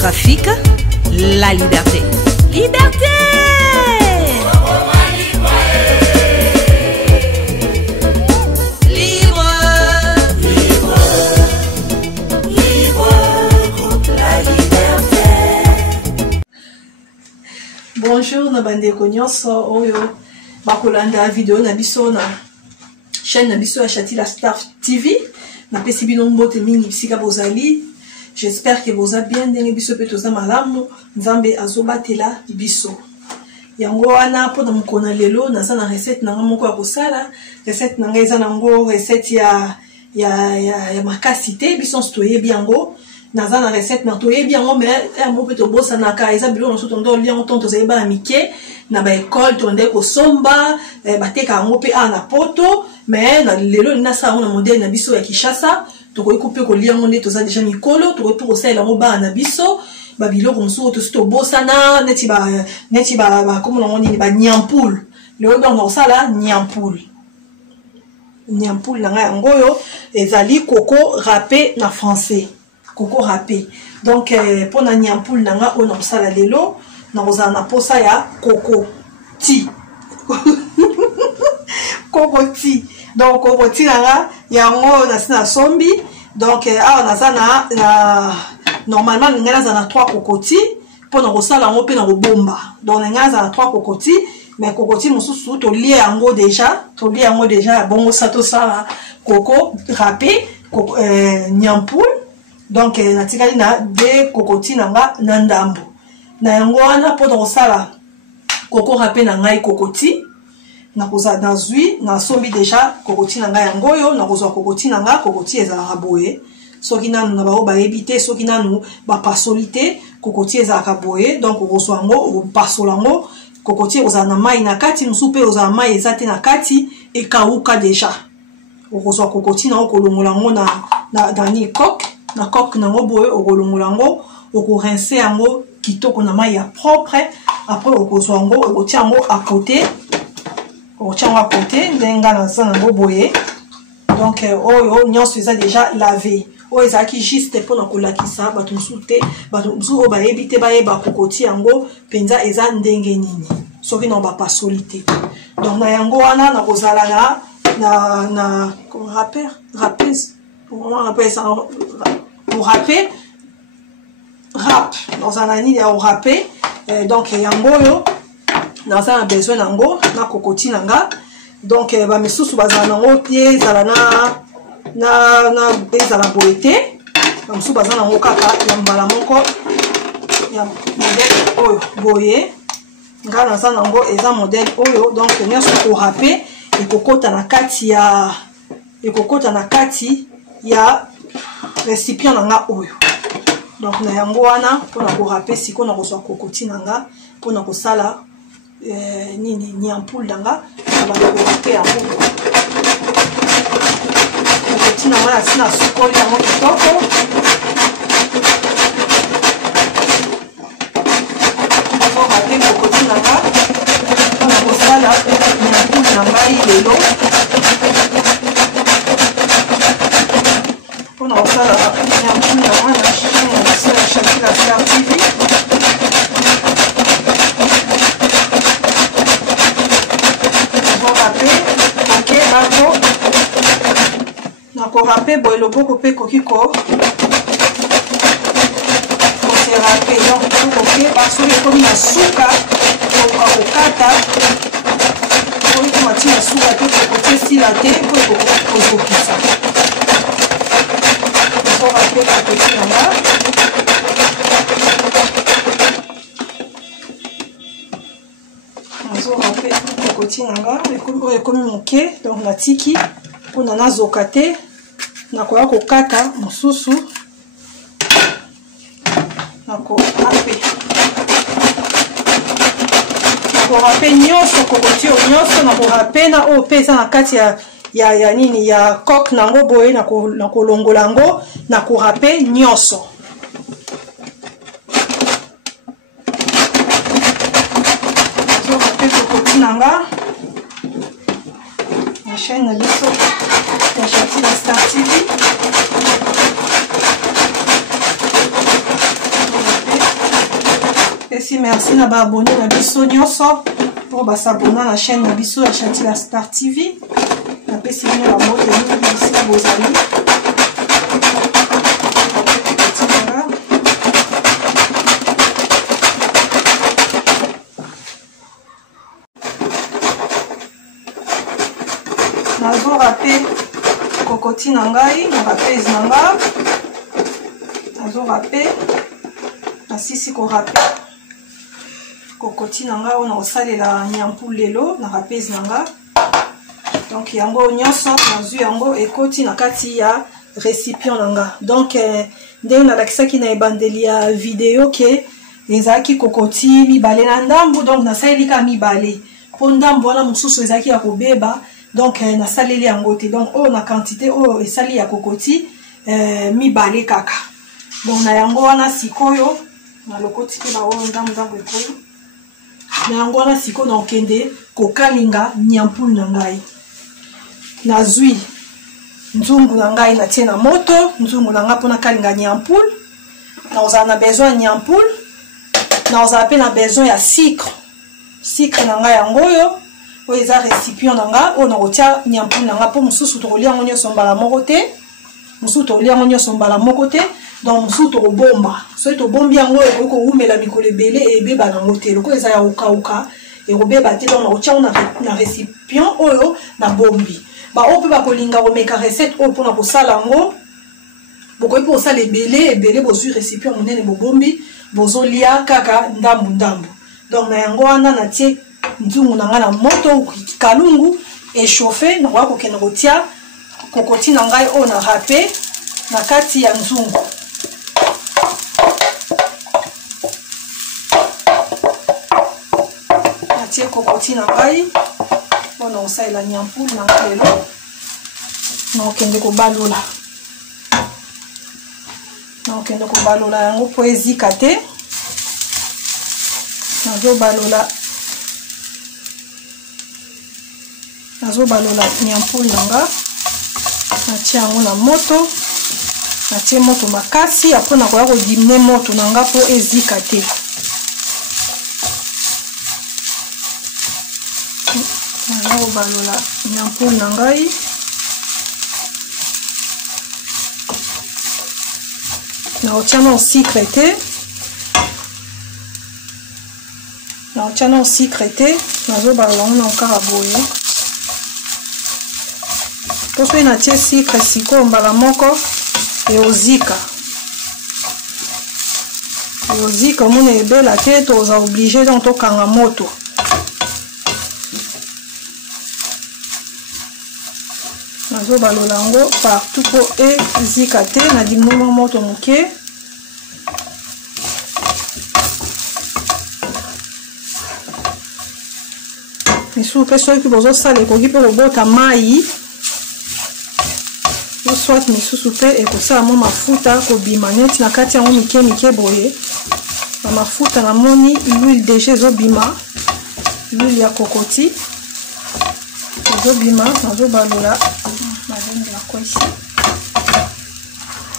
géographique, la liberté. Liberté! Bonjour na bandeko nyonso oyo bakolanda video na biso na chaîne na biso ya Shatila Star TV na pesi bino mbote mingi bisika bozali. J'espère que boza bien ndenge biso pe toza malamu nzambe azobatela biso yango wana po na mukona lelo naza na recette nanga moko ya kosala. Recette nanga eza nango recette ya makasi te biso stoye biango naza na recette na toye biango mais mo pe to bossa na ka eza bilo nso tondo liango tonto zeba na mike na ba école tonde ko somba bateka ngo pe ana poto mais na lelo na sa na modèle na biso ya Kishasa tokoyi couper ko liango ne toza déjà mikolo tokoyi pour osala ngo ba na biso ba bilo konso to sto bossa na neti ba comme on dit ba nyampoul lelo donc osala nyampoul nanga ngoyo ezali coco râpé na français coco râpé donc pour na nyampoul nanga on a sala lelo na ozana na posa ya coco ti coco ti donc coco ti nanga yango na sina sombi donc na zana na normalement ngana zana 3 cocotis pour na sala ngo pe na bomba donc ngana zana 3 cocotis mais cocotis mususu to lié yango déjà bongo sato sala coco râpé nyampoul donc natikali na de cocotis nanga na ndambo na yango wana po na sala coco râpé na ngai cocotis na koza na zui na sombi déjà cocotis nanga yango yo na koza cocotis nanga cocotis ezala boye soki nanu na bao ba ebité soki nanu ba pasolité cocotis ezala boye donc kozo ngo o pasolango cocotis ozala na mai na kati musupe ozala mai ezate na kati e kauka déjà kozo cocotis na okolongola ngo na ni coque na coque na ngo boye okolongola ngo okorincer yango kitoko na mai ya propre après okozwa ngo okotia ngo à côté ndenga na zana ngo boye donc oyo nyonso eza déjà lavé oyo ezalaki juste pour na kolakisa bato mosusu te bato mosusu oyo bayebi te bayeba kokoti yango mpenza eza ndenge nini soki na bapasoli te donc na yango wana na kozala na rap ozala nini ya orapé donc yango oyo naza na besoin nango na kokoti nanga donc bamisusu bazala nango pie ezala na ezala boye te bamisusu baza nango kaka ya mbala moko ya modèle oyo boye nga naza nango eza modèle oyo donc nyonso korapé ekokota na kati ya récipient nanga oyo donc na yango wana mpona korapé siko na kozwa kokoti nanga mpona kosala nini nyampoul nanga abakorapé yango kokoti nanga na sina sukoli yango kitoko akorapé kokoti nanga mpona kosala nyampoul nangai lelo mpona kosala nyampoul nanga na chaîne ya biso ya Shatila Star TV nakorapé boye loboko mpe koki koserape donc kokeba soki ekomi na suka koka kokata soki komati na suka te kokotie sila te po ekokoki kozokisa nakorapé kokoti nanga nazorapé kokoti nanga oyo ekomi moke donc natiki mpona nazoka te nakoya kokata mosusu nakorapé nyonso kokoti oyo nyonso nakorapé na oyo mpe eza na kati ya nini ya coque nango boye nakolongola yango nakorapé nyonso nazorapé kokoti nanga na chaîne na biso ya Shatila Star TV. Napesi merci na ba abonné na biso nyonso pour ba s'abonner na chaîne na biso ya Chanty la Star TV. Napesi bino ba moto mingi ici bozali. Nazo râper cocotier na ngai na rapese na nga. Nazo râper asisi ko râper cocotier na nga on osalela nyampu lelo na rapese na nga. Donc yango nyonso nazu yango ekoti na kati ya récipient na nga. Donc ndenge nalakisaki na ebandeli ya video ke ezalaki cocotier mibale na ndambu, donc nasaleli ka mibale po ndambu wana mosusu ezalaki ya kobeba. Donc nasaleli yango te, donc oyo na quantité oyo esali ya kokoti mibale kaka. Donc na yango wana sikoyo na lokoti pe ba oyo ndambu ekoyo na yango wana sikoyo na okende kokalinga nyampulu na ngai. Nazwi nzungu na ngai natie na moto, nzungu na nga mpona kalinga nyampulu. Na ozala na besoin nyampulu, na ozala pe na besoin ya sucre na ngai yango oyo oyo eza récipient na nga oyo nakotia nyampulu na nga mpo mosusu tokolia yango nyonso mbala moko te, mosusu tokolia yango nyonso mbala moko te. Donc mosusu tokobomba, soki tobombi yango ekoki kowumela mikolo ebele ebeba nango te, lokola eza ya kokauka ekobeba te. Donc nakotia yango na récipient oyo na bombi. Oyo mpe bakolinga komeka recette oyo mpona kosala yango bokoki mpe kosala ebele bozwi récipient monene bobombi bozolia kaka ndambu. Donc na yango wana natie nzungu na nga na moto kalungu échauffé, na kwa kokende kotia kokoti na ngai oyo na râpe na kati ya nzungu. Natie kokoti na ngai oyo na kosalela nyampulu na ngai lelo na kokende kobalola yango mpo ezika te. Nazobalola nyampulu na nga, natie yango na moto, natie moto makasi apres nakoya kodimine moto na nga mpo ezika te. Nazobalola nyampulu na ngai naotia na sucre te, nazobalola yango na okara boye. Po soki natie sucre sikoyo mbala moko eozika omona ebela te, toza oblige donc tokanga moto. Nazobalola yango partout po ezika te, na dimnuma moto moke. Misusu mpe soki bozosala ekoki mpe kobota mai, soit misusu mpe ekosala mo mafuta kobima neti na kati yango mike boye. Na mafuta namoni l'huile déjà ezobima, l'huile ya kokoti ezobima.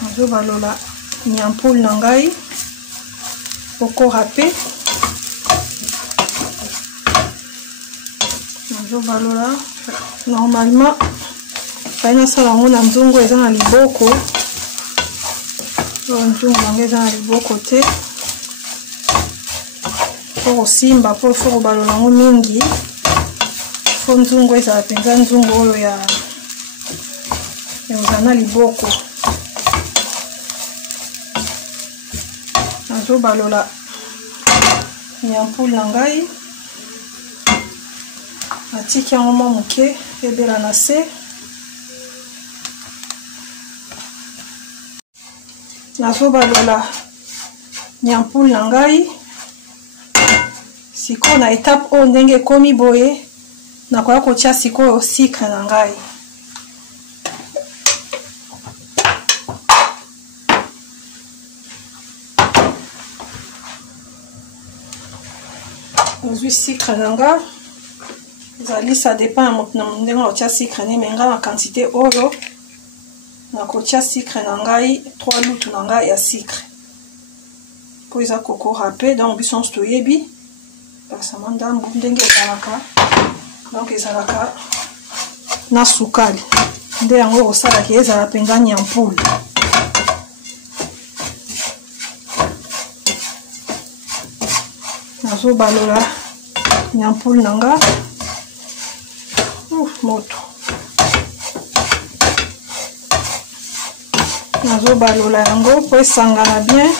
Nazobalola nyampulu na ngai poko râpe. Nazobalola normalement fai nasala yango na nzungu eza na liboko, nzungu yango eza na liboko te, fo kosimba mpo fo kobalola yango mingi, fo nzungu ezala mpenza nzungu oyo ya eza na liboko. Nazobalola nyampulu na ngai, natiki yango mwa moke ebela na se. Nazobalola nyampulu na ngai sikoyo na étape oyo ndenge ekomi boye, nakoya kotia sikoyo sucre na ngai. Nazwi sucre na nga, ezali ça dépend ya moto na ndenge otia sucre ne, mais nga na quantité oyo nakotia sucre na ngai 3 lutu na ngai ya sucre. po eza coco râpé donc biso nyonso toyebi mpasama ndambu ndenge ezalaka donc ezalaka na sukali nde yango osalaki ezala mpenza nyampulu nazobalola nyampulu nanga moto nazobalola yango po esangana bien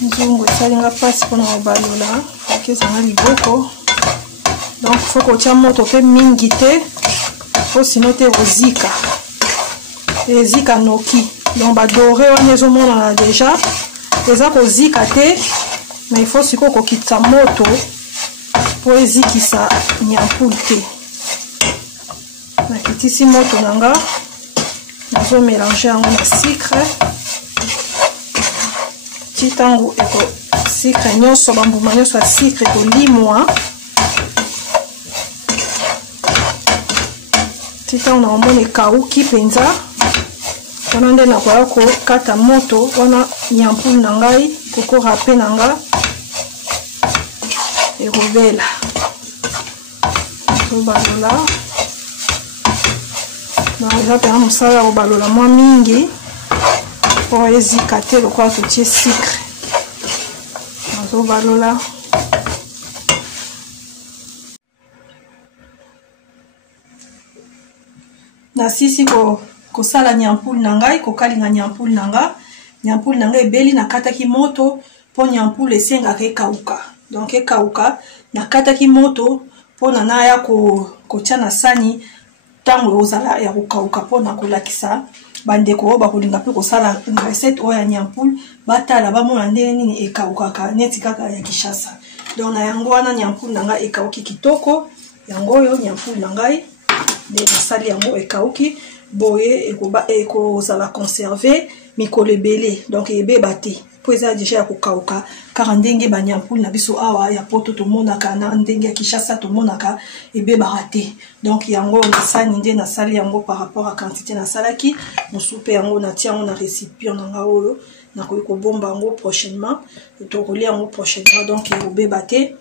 nzungu esalinga mpasi mpona kobalola soki ezanga liboko donc faut kotia moto mpe mingi te po sino te kozika ezika noki donc badore wana ezomonana deja eza kozika te mais il faut sikoyo kokitisa moto po ezikisa nyampulu te nakitisi moto nanga nazomélange yango na sucre ti ntango sucre nyonso bambuma nyonso ya sucre ekolimwa ti ntango na omona ekauki mpenza wana nde nakoya kokata moto wana nyampulu na ngai coco râpé na nga ekobela tobalola eza mpena mosala ya kobalola mwa mingi po ezika te lokola totie sucre nazobalola nasisi kosala nyampulu na ngai kokalinga nyampulu na nga ebeli nakataki moto po nyampulu esengaka ekauka donc ekauka nakataki moto mpona naya kotia na sani ntango ozala ya kokauka mpona kolakisa bandeko oyo bakolinga mpe kosala recette oyo ya nyampulu batala bamona ndenge nini ekaukaka neti kaka ya Kinshasa donc na yango wana nyampulu na ngai ekauki kitoko yango oyo nyampulu na ngai nde nasali yango ekauki boye ekozala conserve mikolo ebele donc ebeba te po eza deja ya kokauka kaka ndenge banyampulu na biso awa ya poto tomonaka na ndenge ya Kinshasa tomonaka ebebaka te donc yango nasani nde nasali yango par rapport à quantité nasalaki mosupe yango natia yango na récipient nanga oyo nakoki kobomba yango prochainement tokolia yango prochainement donc ekobeba te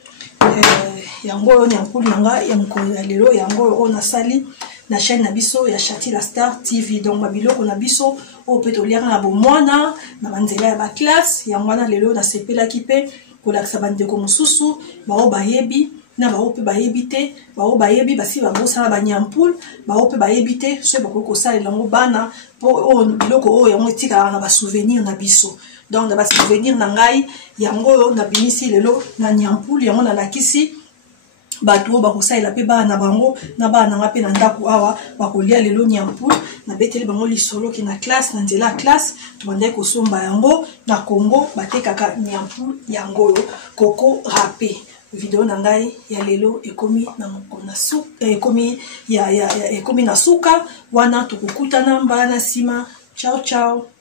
yango oyo nyampulu nanga ya mokolo ya lelo yango oyo nasali na chaîne na biso ya Chati la Star TV donc babiloko na biso oyo mpe toliaka na bomwana na banzela ya baklasse yango wana lelo nasepelaki mpe kolakisa bandeko mosusu bao bayebi na bao mpe bayebi te bao bayebi basi babosala banyampulu bao mpe bayebi te soki bakoki kosalela yango bana mpo biloko oyo yango etikaka na basouvenir na biso donc na basouvenir na ngai yango oyo nabimisi lelo na nyampulu yango nalakisi bato oyo bakosalela mpe bana na bango na bana nanga mpe na ndako awa bakolia lelo nyampulu nabeteli bango lisoloki na classe na nzela ya classe tobandaki kosomba yango na Congo batekaka nyampulu yango oyo coco râpé video na ngai ya lelo ekomi na mokona ekomi na suka wana tokokutana mbala na nsima ciao ciao.